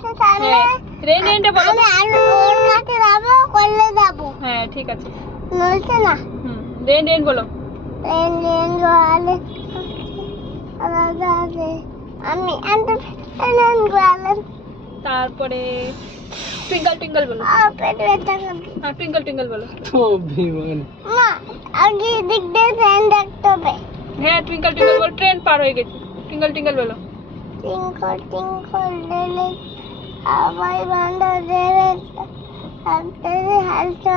আছে তাহলে রেন রেনটা বলো। আমি ওর কাছে যাবো করলে যাবো। হ্যাঁ ঠিক আছে। নলছে না। রেন রেন বলো। রেন রেন গোয়ালে আমি আনতে রেন গোয়ালে। তারপরে টুইঙ্কল টুইঙ্কল বলো। পেটে ব্যথা করে। হ্যাঁ টুইঙ্কল টুইঙ্কল বলো। তো বিমান মা আগে দিক দিয়ে ট্রেন দেখতে হবে। হ্যাঁ টুইঙ্কল টুইঙ্কল বলো, ট্রেন পার হয়ে গেছে। টুইঙ্কল টুইঙ্কল বলো। টিঙ্কল টিঙ্কল রেলে আবার বন্ধ রেলে হালতে হালতে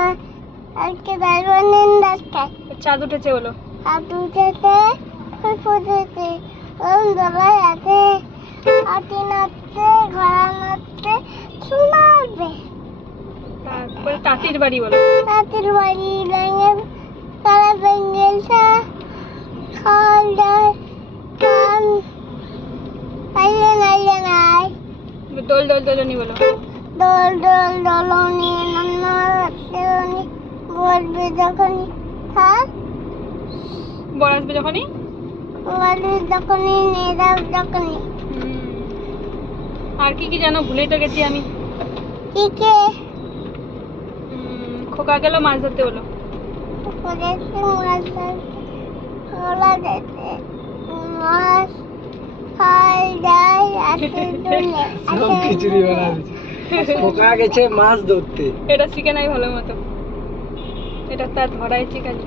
হালকে দাঁড়িয়ে নিন্দাচ্ছে। চাঁদ উঠেছে বলো। হাত উঠেছে ফুটেছে ওম দোলায় আছে হাতি নাচছে ঘোড়া নাচছে শোনাবে। তারপরে তাঁতির বাড়ি বলো। হাতির বাড়ি ব্যাঙের তারা বেঙ্গেলটা খাল যায় কান আইলে নাইলে নাই দোল দোল দোলনি বলো। দোল দোল দোলনি নান্না দেওনি বলবে যখনই থাক বর আসবে যখনই। বলবে যখনই নেদাও যখনই আর কি কি জানো, ভুলেই তো গেছি আমি। টিকে খোকা গেল মাছ ধরতে বলো। করেছে মাছ ওলা যেতে মাছ খাল যায় আসে চলে সব খিচুড়ি বানা দিচ্ছে। খোকা গেছে মাছ ধরতে। এটা শিখে নাই ভালো মতো, এটা তার ধরাই শিখালি।